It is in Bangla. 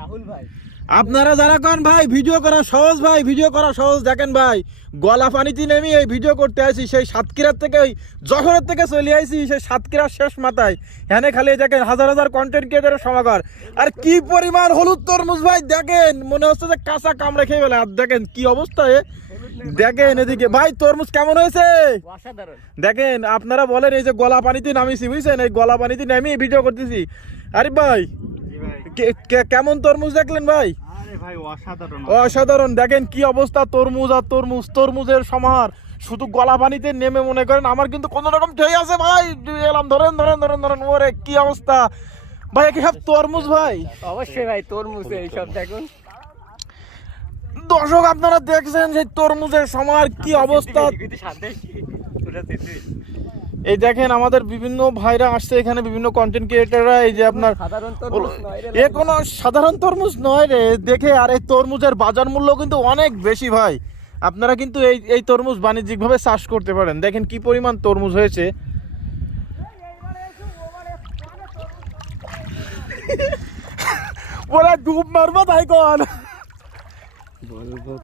রাহুল ভাই। আপনারা যারা কন ভাই ভিডিও করা সহজ, ভাই ভিডিও করা সহজ, দেখেন ভাই গলা পানিতে নেমে এই ভিডিও করতে আসি সেই সাতক্ষীরার থেকে, ওই জহরের থেকে চলে আসি সেই সাতক্ষীরার শেষ মাথায়, হ্যাঁ খালি দেখেন হাজার হাজার কন্টেন্ট ক্রিয়েটারের সমাগম। আর কি পরিমাণ হলুদ তরমুজ ভাই, দেখেন মনে হচ্ছে যে কাঁচা কামড়ে খেয়ে ফেলে। আর দেখেন কি অবস্থায়, দেখেন এদিকে ভাই তরমুজ কেমন হয়েছে দেখেন। আপনারা বলেন এই যে গলা পানিতে নামিয়েছি বুঝছেন, এই গলা পানিতে নামিয়ে ভিডিও করতেছি। আরে ভাই কেমন তরমুজ দেখলেন ভাই? অসাধারণ, দেখেন কি অবস্থা, তরমুজ আর তরমুজ, তরমুজের সমাহার। শুধু গলা পানিতে নেমে মনে করেন আমার কিন্তু কোন রকম ঢেই আছে ভাই, এলাম ধরেন ধরেন ধরেন ধরেন, ওরে কি অবস্থা ভাই, কি সব তরমুজ ভাই। অবশ্যই ভাই তরমুজ এইসব দেখুন দর্শক, আপনারা দেখছেন যে তরমুজের সমাহার কি অবস্থা। এই দেখেন আমাদের বিভিন্ন ভাইরা আসছে এখানে, বিভিন্ন কন্টেন্ট ক্রিয়েটাররা। এই যে আপনার এ কোনো সাধারণ তরমুজ নয় রে দেখে। আর এই তরমুজের বাজার মূল্য কিন্তু অনেক বেশি ভাই। আপনারা কিন্তু এই তরমুজ বাণিজ্যিকভাবে চাষ করতে পারেন। দেখেন কি পরিমাণ তরমুজ হয়েছে। ওরা ডুব মারবো তাই কন।